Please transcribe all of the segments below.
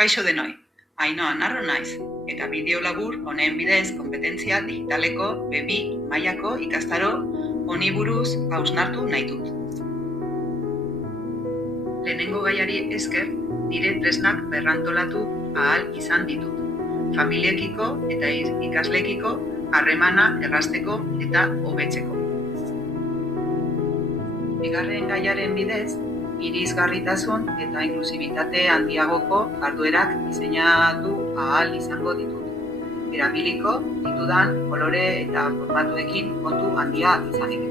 Kaixo denoi, Ainhoa Narro naiz, eta bideo labur honen bidez kompetentzia digitaleko B2 mailako ikastaro honi buruz hausnartu nahi dut. Lehenengo gaiari esker, nire tresnak berrantolatu ahal izan ditut. Familiekiko eta ikaslekiko harremana errazteko eta hobetzeko. Bigarren gaiaren bidez, irisgarritasun eta inklusibitate handiagoko jarduerak diseinatu ahal izango ditut. Erabiliko ditudan kolore eta formatuekin kontu handia izanik.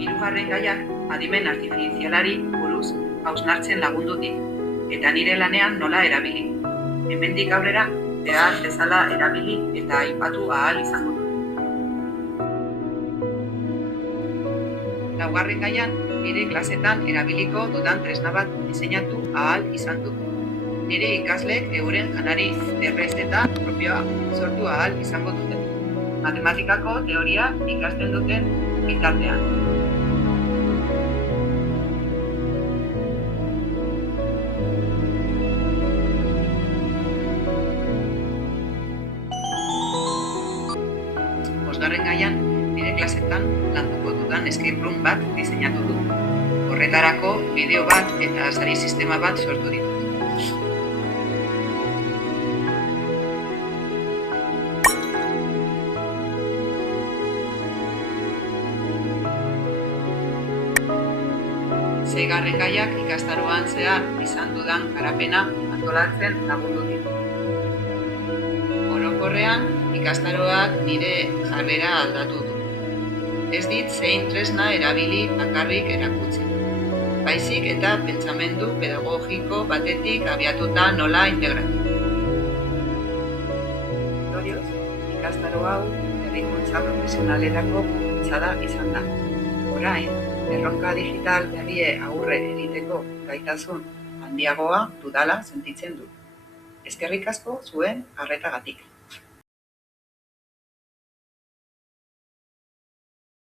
Hirugarren gaiak adimen artifizialari buruz hausnartzen lagundu dit, eta nire lanean nola erabili. Hemendik aurrera behar bezala erabili eta aipatu ahal izango dut. Laugarren gaian, nire klasetan erabiliko dudan tresna bat diseinatu ahal izan dut. Nire ikasleek euren janari errezeta propioa sortu ahal izango dute. Matematikako teoria ikasten duten bitartean. Bosgarren gaian, nire klasetan landuko dudan escape room bat diseinatu dut. Horretarako bideo bat eta sari sistema bat sortu ditut. Seigarren gaiak ikastaroan zehar izan dudan garapena antolatzen lagundu dit. Orokorrean, ikastaroak nire jarrera aldatu du. Ez dit zein tresna erabili bakarrik erakutsi. Baizik eta pentsamendu pedagogiko batetik abiatuta nola integratu. Ondorioz, ikastaro hau berrikuntza profesionalerako bultzada izan da. Orain, erronka digital berrie aurre egiteko gaitasun handiagoa dudala sentitzen dut. Eskerrik asko zuen arretagatik.